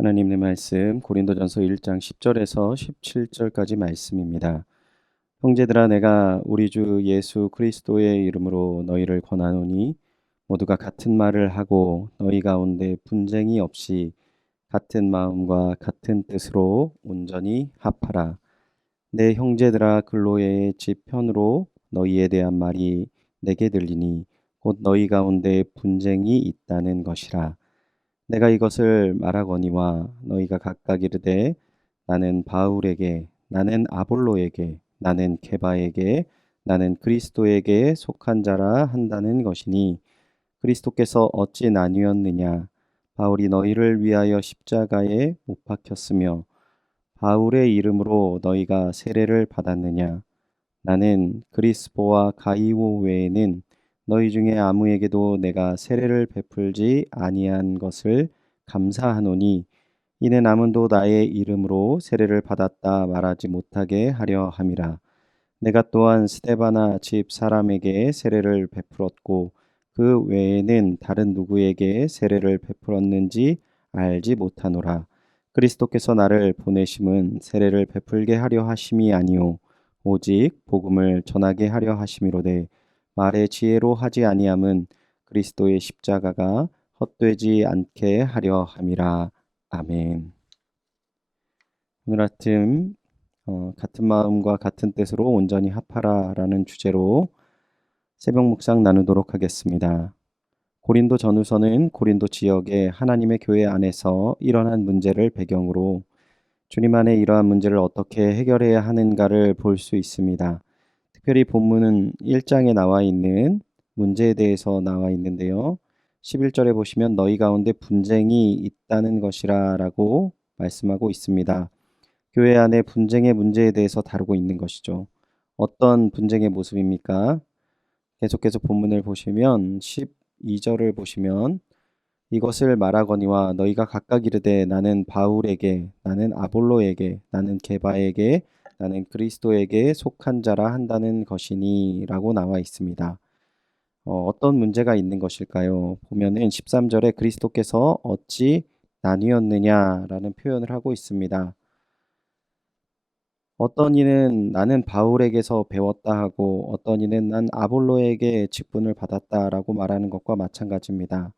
하나님의 말씀 고린도전서 1장 10절에서 17절까지 말씀입니다. 형제들아 내가 우리 주 예수 그리스도의 이름으로 너희를 권하노니 모두가 같은 말을 하고 너희 가운데 분쟁이 없이 같은 마음과 같은 뜻으로 온전히 합하라. 내 형제들아 글로의 집 편으로 너희에 대한 말이 내게 들리니 곧 너희 가운데 분쟁이 있다는 것이라. 내가 이것을 말하거니와 너희가 각각 이르되 나는 바울에게, 나는 아볼로에게, 나는 게바에게, 나는 그리스도에게 속한 자라 한다는 것이니 그리스도께서 어찌 나뉘었느냐? 바울이 너희를 위하여 십자가에 못 박혔으며 바울의 이름으로 너희가 세례를 받았느냐? 나는 그리스보와 가이오 외에는 너희 중에 아무에게도 내가 세례를 베풀지 아니한 것을 감사하노니 이는 아문도 나의 이름으로 세례를 받았다 말하지 못하게 하려 함이라. 내가 또한 스데바나 집 사람에게 세례를 베풀었고 그 외에는 다른 누구에게 세례를 베풀었는지 알지 못하노라. 그리스도께서 나를 보내심은 세례를 베풀게 하려 하심이 아니요 오직 복음을 전하게 하려 하심이로되 말의 지혜로 하지 아니함은 그리스도의 십자가가 헛되지 않게 하려 함이라. 아멘. 오늘 아침 같은 마음과 같은 뜻으로 온전히 합하라라는 주제로 새벽 묵상 나누도록 하겠습니다. 고린도 전후서는 고린도 지역의 하나님의 교회 안에서 일어난 문제를 배경으로 주님 안에 이러한 문제를 어떻게 해결해야 하는가를 볼 수 있습니다. 특별히 본문은 1장에 나와 있는 문제에 대해서 나와 있는데요. 11절에 보시면 너희 가운데 분쟁이 있다는 것이라 라고 말씀하고 있습니다. 교회 안에 분쟁의 문제에 대해서 다루고 있는 것이죠. 어떤 분쟁의 모습입니까? 계속해서 본문을 보시면 12절을 보시면 이것을 말하거니와 너희가 각각 이르되 나는 바울에게, 나는 아볼로에게, 나는 게바에게, 나는 그리스도에게 속한 자라 한다는 것이니 라고 나와 있습니다. 어떤 문제가 있는 것일까요? 보면은 13절에 그리스도께서 어찌 나뉘었느냐라는 표현을 하고 있습니다. 어떤 이는 나는 바울에게서 배웠다 하고 어떤 이는 난 아볼로에게 직분을 받았다라고 말하는 것과 마찬가지입니다.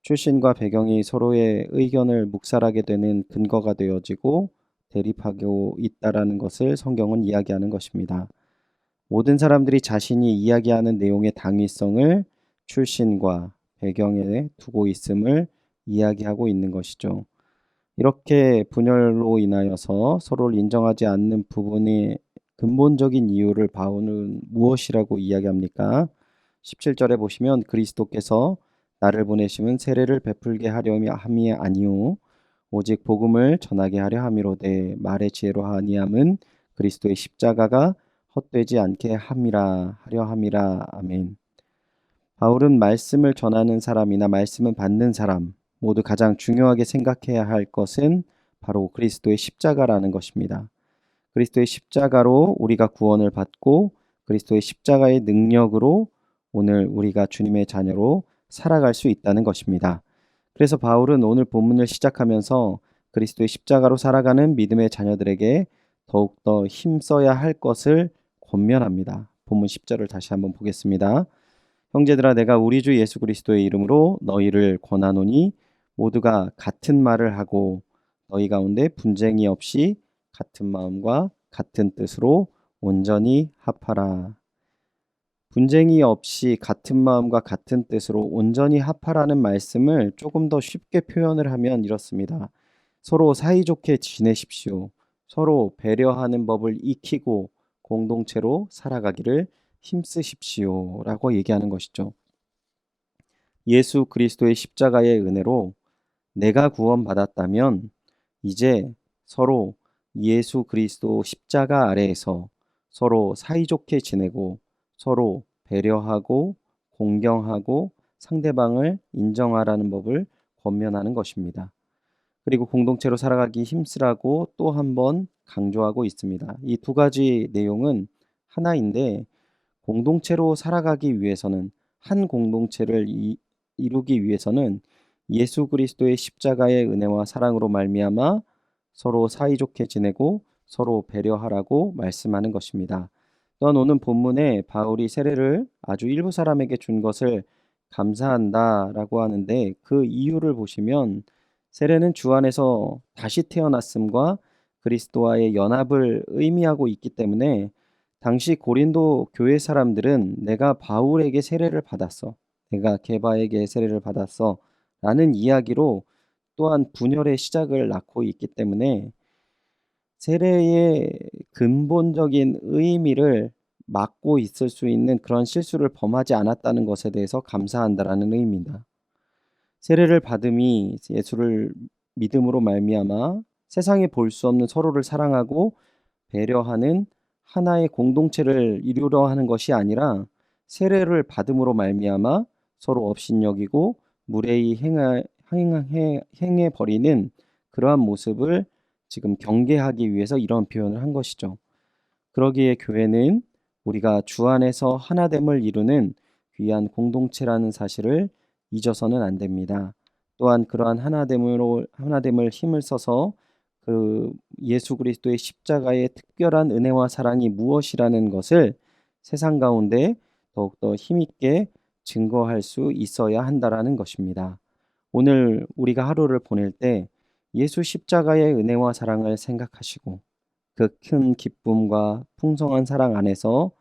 출신과 배경이 서로의 의견을 묵살하게 되는 근거가 되어지고 대립하고 있다라는 것을 성경은 이야기하는 것입니다. 모든 사람들이 자신이 이야기하는 내용의 당위성을 출신과 배경에 두고 있음을 이야기하고 있는 것이죠. 이렇게 분열로 인하여서 서로를 인정하지 않는 부분의 근본적인 이유를 바울은 무엇이라고 이야기합니까? 17절에 보시면 그리스도께서 나를 보내심은 세례를 베풀게 하려 함이 아니요 오직 복음을 전하게 하려 함이로되 말의 지혜로 아니함은 그리스도의 십자가가 헛되지 않게 함이라 하려 함이라. 아멘. 바울은 말씀을 전하는 사람이나 말씀을 받는 사람 모두 가장 중요하게 생각해야 할 것은 바로 그리스도의 십자가라는 것입니다. 그리스도의 십자가로 우리가 구원을 받고 그리스도의 십자가의 능력으로 오늘 우리가 주님의 자녀로 살아갈 수 있다는 것입니다. 그래서 바울은 오늘 본문을 시작하면서 그리스도의 십자가로 살아가는 믿음의 자녀들에게 더욱더 힘써야 할 것을 권면합니다. 본문 10절을 다시 한번 보겠습니다. 형제들아 내가 우리 주 예수 그리스도의 이름으로 너희를 권하노니 모두가 같은 말을 하고 너희 가운데 분쟁이 없이 같은 마음과 같은 뜻으로 온전히 합하라. 분쟁이 없이 같은 마음과 같은 뜻으로 온전히 합하라는 말씀을 조금 더 쉽게 표현을 하면 이렇습니다. 서로 사이좋게 지내십시오. 서로 배려하는 법을 익히고 공동체로 살아가기를 힘쓰십시오. 라고 얘기하는 것이죠. 예수 그리스도의 십자가의 은혜로 내가 구원받았다면 이제 서로 예수 그리스도 십자가 아래에서 서로 사이좋게 지내고 서로 배려하고 공경하고 상대방을 인정하라는 법을 권면하는 것입니다. 그리고 공동체로 살아가기 힘쓰라고 또 한 번 강조하고 있습니다. 이 두 가지 내용은 하나인데 공동체로 살아가기 위해서는 한 공동체를 이루기 위해서는 예수 그리스도의 십자가의 은혜와 사랑으로 말미암아 서로 사이좋게 지내고 서로 배려하라고 말씀하는 것입니다. 또한 오늘 본문에 바울이 세례를 아주 일부 사람에게 준 것을 감사한다라고 하는데, 그 이유를 보시면 세례는 주 안에서 다시 태어났음과 그리스도와의 연합을 의미하고 있기 때문에, 당시 고린도 교회 사람들은 내가 바울에게 세례를 받았어, 내가 게바에게 세례를 받았어 라는 이야기로 또한 분열의 시작을 낳고 있기 때문에, 세례의 근본적인 의미를 막고 있을 수 있는 그런 실수를 범하지 않았다는 것에 대해서 감사한다라는 의미입니다. 세례를 받음이 예수를 믿음으로 말미암아 세상에 볼 수 없는 서로를 사랑하고 배려하는 하나의 공동체를 이루려 하는 것이 아니라, 세례를 받음으로 말미암아 서로 업신여기고 무례히 행해 버리는 그러한 모습을 지금 경계하기 위해서 이런 표현을 한 것이죠. 그러기에 교회는 우리가 주 안에서 하나됨을 이루는 귀한 공동체라는 사실을 잊어서는 안 됩니다. 또한 그러한 하나됨을 힘을 써서 그 예수 그리스도의 십자가의 특별한 은혜와 사랑이 무엇이라는 것을 세상 가운데 더욱더 힘있게 증거할 수 있어야 한다라는 것입니다. 오늘 우리가 하루를 보낼 때 예수 십자가의 은혜와 사랑을 생각하시고, 그 큰 기쁨과 풍성한 사랑 안에서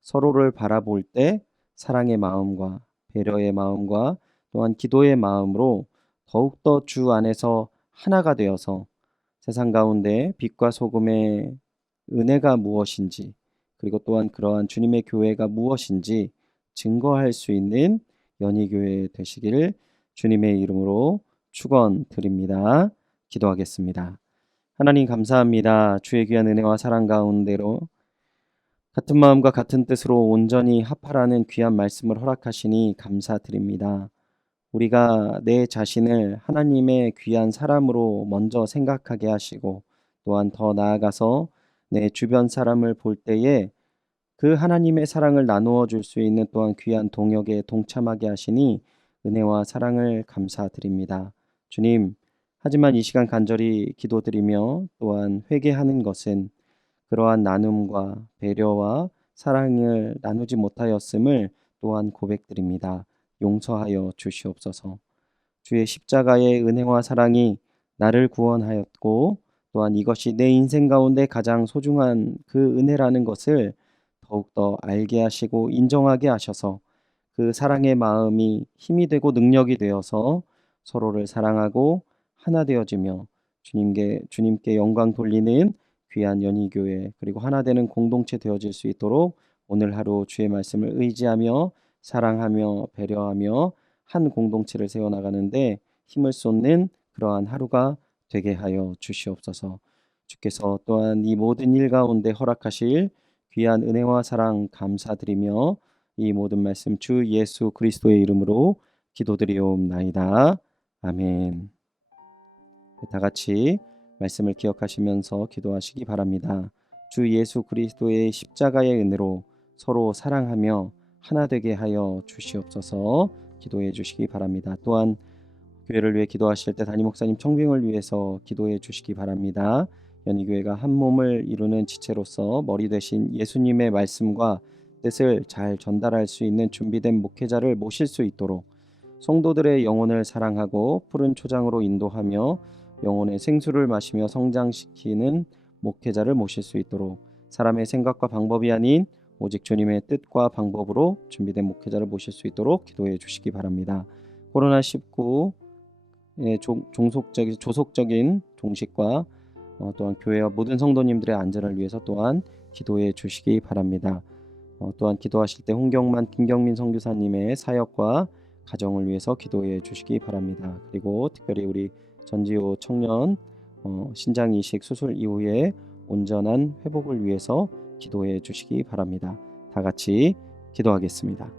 서로를 바라볼 때 사랑의 마음과 배려의 마음과 또한 기도의 마음으로 더욱더 주 안에서 하나가 되어서 세상 가운데 빛과 소금의 은혜가 무엇인지, 그리고 또한 그러한 주님의 교회가 무엇인지 증거할 수 있는 연희교회 되시기를 주님의 이름으로 축원드립니다. 기도하겠습니다. 하나님 감사합니다. 주의 귀한 은혜와 사랑 가운데로 같은 마음과 같은 뜻으로 온전히 합하라는 귀한 말씀을 허락하시니 감사드립니다. 우리가 내 자신을 하나님의 귀한 사람으로 먼저 생각하게 하시고, 또한 더 나아가서 내 주변 사람을 볼 때에 그 하나님의 사랑을 나누어 줄 수 있는 또한 귀한 동역에 동참하게 하시니 은혜와 사랑을 감사드립니다. 주님, 하지만 이 시간 간절히 기도드리며 또한 회개하는 것은 그러한 나눔과 배려와 사랑을 나누지 못하였음을 또한 고백드립니다. 용서하여 주시옵소서. 주의 십자가의 은혜와 사랑이 나를 구원하였고, 또한 이것이 내 인생 가운데 가장 소중한 그 은혜라는 것을 더욱더 알게 하시고 인정하게 하셔서 그 사랑의 마음이 힘이 되고 능력이 되어서 서로를 사랑하고 하나 되어지며 주님께 영광 돌리는 귀한 연희교회, 그리고 하나 되는 공동체 되어질 수 있도록 오늘 하루 주의 말씀을 의지하며 사랑하며 배려하며 한 공동체를 세워나가는데 힘을 쏟는 그러한 하루가 되게 하여 주시옵소서. 주께서 또한 이 모든 일 가운데 허락하실 귀한 은혜와 사랑 감사드리며 이 모든 말씀 주 예수 그리스도의 이름으로 기도드리옵나이다. 아멘. 다 같이 말씀을 기억하시면서 기도하시기 바랍니다. 주 예수 그리스도의 십자가의 은혜로 서로 사랑하며 하나 되게 하여 주시옵소서. 기도해 주시기 바랍니다. 또한 교회를 위해 기도하실 때 담임 목사님 청빙을 위해서 기도해 주시기 바랍니다. 연희교회가 한 몸을 이루는 지체로서 머리 되신 예수님의 말씀과 뜻을 잘 전달할 수 있는 준비된 목회자를 모실 수 있도록 성도들의 영혼을 사랑하고 푸른 초장으로 인도하며 영혼의 생수를 마시며 성장시키는 목회자를 모실 수 있도록 사람의 생각과 방법이 아닌 오직 주님의 뜻과 방법으로 준비된 목회자를 모실 수 있도록 기도해 주시기 바랍니다. 코로나19 조속적인 종식과 또한 교회와 모든 성도님들의 안전을 위해서 또한 기도해 주시기 바랍니다. 또한 기도하실 때 홍경만 김경민 선교사님의 사역과 가정을 위해서 기도해 주시기 바랍니다. 그리고 특별히 우리 전지호 청년 신장 이식 수술 이후에 온전한 회복을 위해서 기도해 주시기 바랍니다. 다 같이 기도하겠습니다.